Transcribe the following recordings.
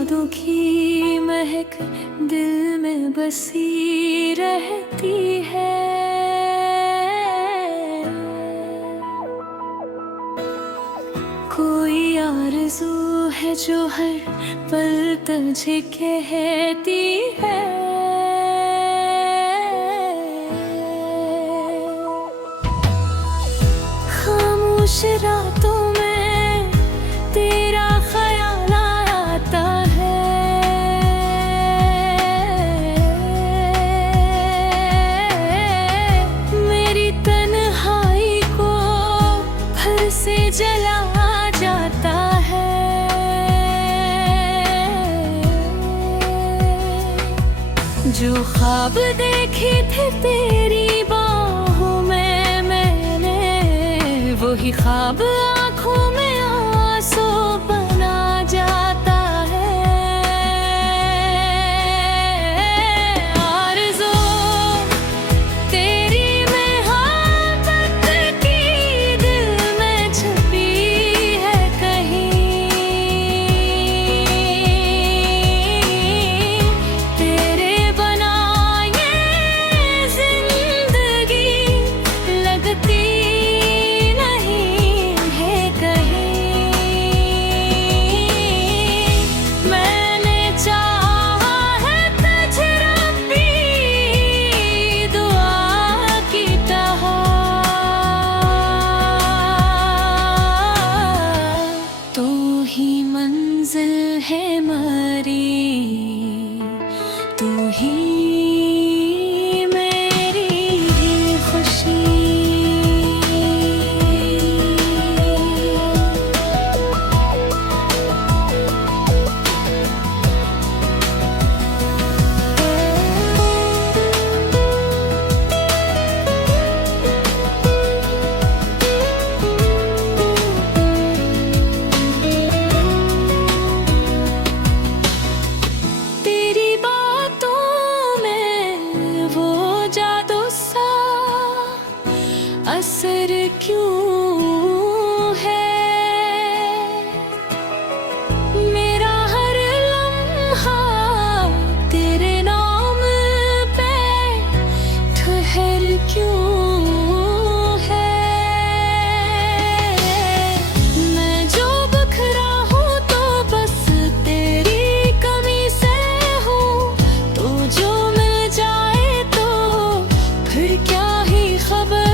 यादों की महक दिल में बसी रहती है। कोई आरज़ू है जो हर पल तुझे कहती है। खामोश रातों में तेरा ख्याल आता है। मेरी तन्हाई को फिर से जला जाता है। जो ख्वाब देखे थे तेरी बाहों में मैंने, वही ख्वाब आँखों में आंसू बना जाता है। आरज़ू तेरी मोहब्बत की दिल में छुपी है कहीं। तेरे बना ये जिंदगी लगती है मरी, तू ही मेरी खुशी। असर क्यों है मेरा हर लम्हा तेरे नाम पे ठहर क्यों है। मैं जो बखरा हूँ तो बस तेरी कमी से हूँ। तो जो मिल जाए तो फिर क्या ही खबर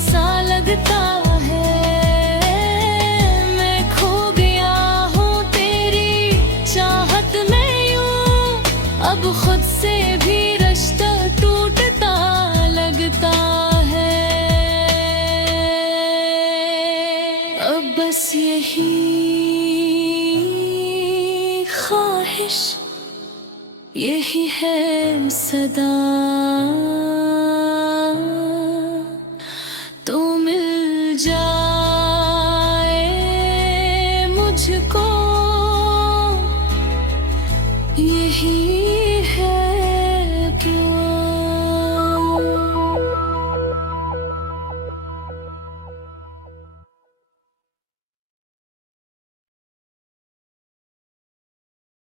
सा लगता है। मैं खो गया हूँ तेरी चाहत में यूं, अब खुद से भी रिश्ता टूटता लगता है। अब बस यही ख्वाहिश, यही है सदा, तो मिल जा।